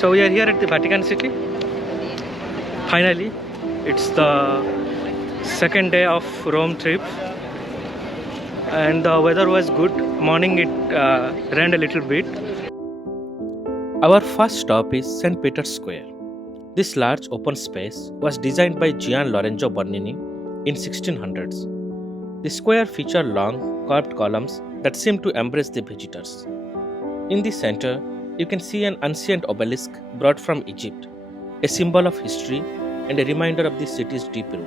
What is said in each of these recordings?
So we are here at the Vatican City. Finally, it's the second day of Rome trip, and the weather was good. Morning it rained a little bit. Our first stop is St. Peter's Square. This large open space was designed by Gian Lorenzo Bernini in 1600s. The square featured long, curved columns that seem to embrace the visitors. In the center, you can see an ancient obelisk brought from Egypt, a symbol of history and a reminder of the city's deep root.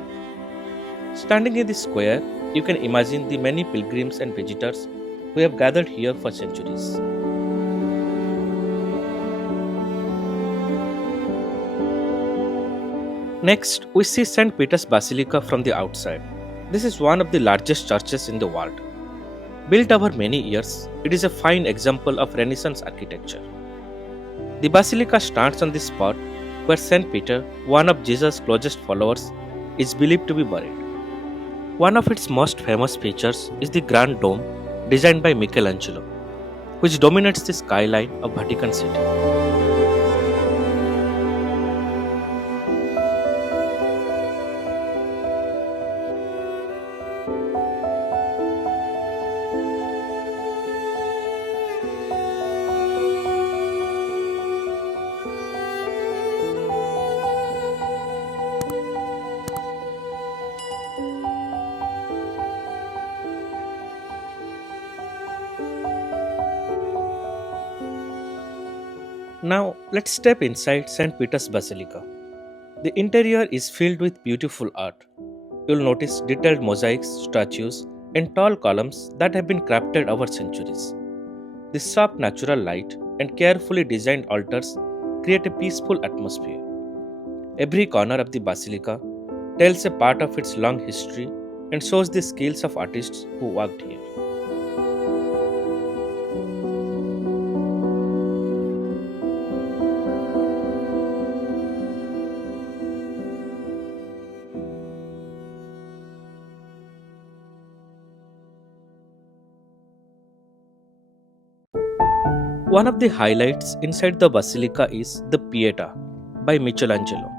Standing in the square, you can imagine the many pilgrims and visitors who have gathered here for centuries. Next, we see St. Peter's Basilica from the outside. This is one of the largest churches in the world. Built over many years, it is a fine example of Renaissance architecture. The basilica stands on the spot where St. Peter, one of Jesus' closest followers, is believed to be buried. One of its most famous features is the grand dome designed by Michelangelo, which dominates the skyline of Vatican City. Now, let's step inside St. Peter's Basilica. The interior is filled with beautiful art. You'll notice detailed mosaics, statues, and tall columns that have been crafted over centuries. The soft natural light and carefully designed altars create a peaceful atmosphere. Every corner of the basilica tells a part of its long history and shows the skills of artists who worked here. One of the highlights inside the basilica is the Pieta by Michelangelo,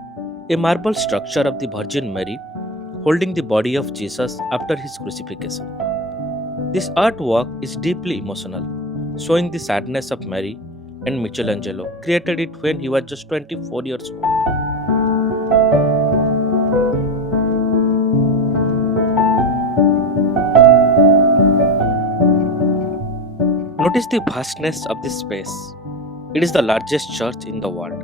a marble structure of the Virgin Mary holding the body of Jesus after his crucifixion. This artwork is deeply emotional, showing the sadness of Mary, and Michelangelo created it when he was just 24 years old. Notice the vastness of this space. It is the largest church in the world.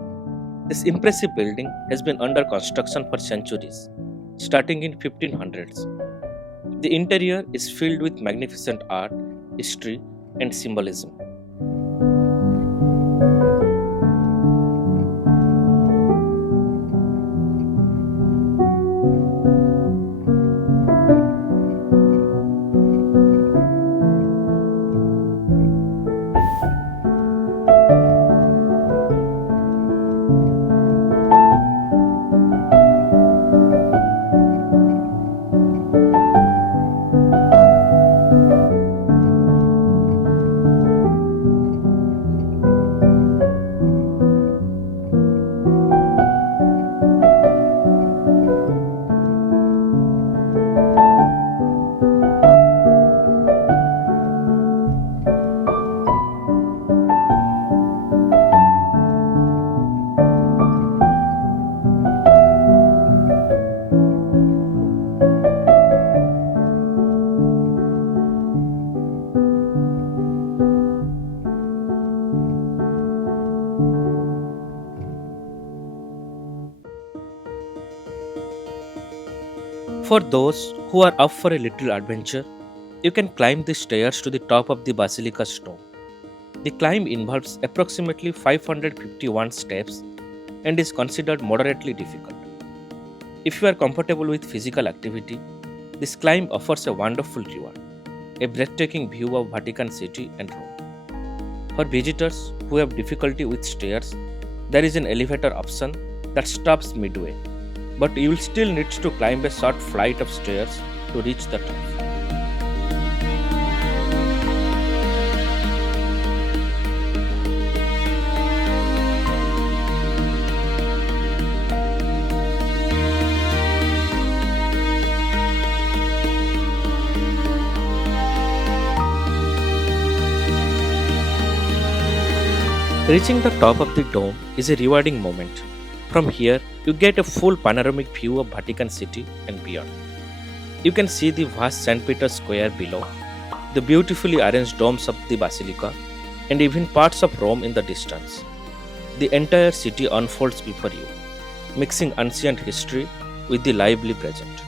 This impressive building has been under construction for centuries, starting in 1500s. The interior is filled with magnificent art, history, and symbolism. For those who are up for a little adventure, you can climb the stairs to the top of the Basilica's dome. The climb involves approximately 551 steps and is considered moderately difficult. If you are comfortable with physical activity, this climb offers a wonderful reward, a breathtaking view of Vatican City and Rome. For visitors who have difficulty with stairs, there is an elevator option that stops midway, but you will still need to climb a short flight of stairs to reach the top. Reaching the top of the dome is a rewarding moment. From here, you get a full panoramic view of Vatican City and beyond. You can see the vast St. Peter's Square below, the beautifully arranged domes of the Basilica, and even parts of Rome in the distance. The entire city unfolds before you, mixing ancient history with the lively present.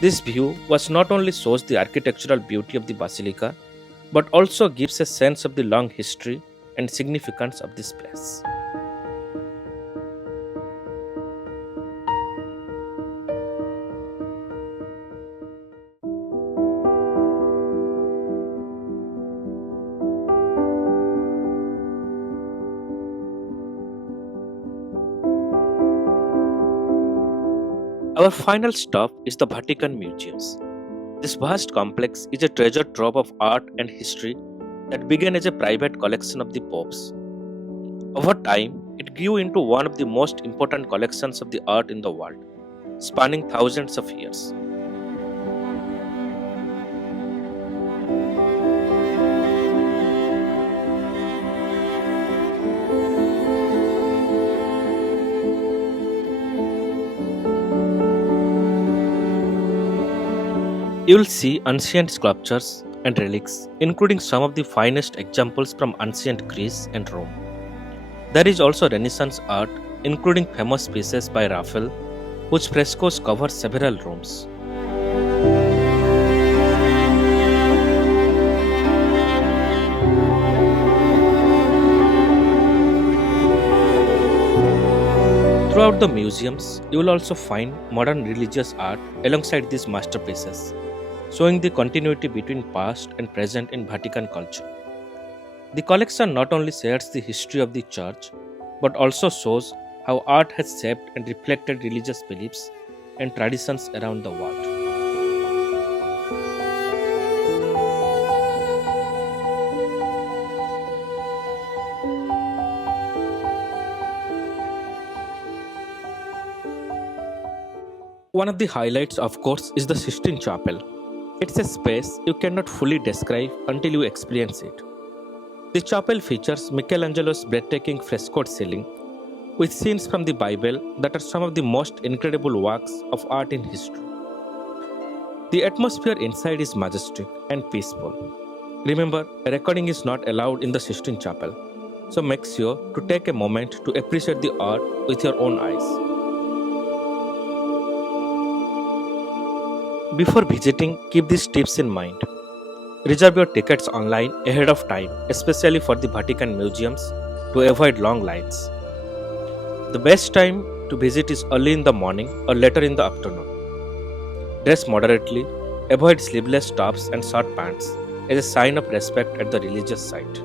This view was not only shows the architectural beauty of the Basilica, but also gives a sense of the long history and significance of this place. Our final stop is the Vatican Museums. This vast complex is a treasure trove of art and history that began as a private collection of the popes. Over time, it grew into one of the most important collections of the art in the world, spanning thousands of years. You will see ancient sculptures and relics, including some of the finest examples from ancient Greece and Rome. There is also Renaissance art, including famous pieces by Raphael, whose frescoes cover several rooms. Throughout the museums, you will also find modern religious art alongside these masterpieces, showing the continuity between past and present in Vatican culture. The collection not only shares the history of the church, but also shows how art has shaped and reflected religious beliefs and traditions around the world. One of the highlights, of course, is the Sistine Chapel. It's a space you cannot fully describe until you experience it. The chapel features Michelangelo's breathtaking frescoed ceiling, with scenes from the Bible that are some of the most incredible works of art in history. The atmosphere inside is majestic and peaceful. Remember, a recording is not allowed in the Sistine Chapel, so make sure to take a moment to appreciate the art with your own eyes. Before visiting, keep these tips in mind. Reserve your tickets online ahead of time, especially for the Vatican Museums, to avoid long lines. The best time to visit is early in the morning or later in the afternoon. Dress moderately, avoid sleeveless tops and short pants as a sign of respect at the religious site.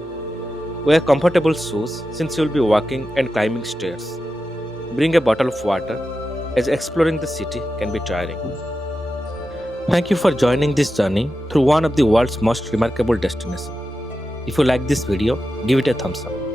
Wear comfortable shoes since you will be walking and climbing stairs. Bring a bottle of water as exploring the city can be tiring. Thank you for joining this journey through one of the world's most remarkable destinations. If you like this video, give it a thumbs up.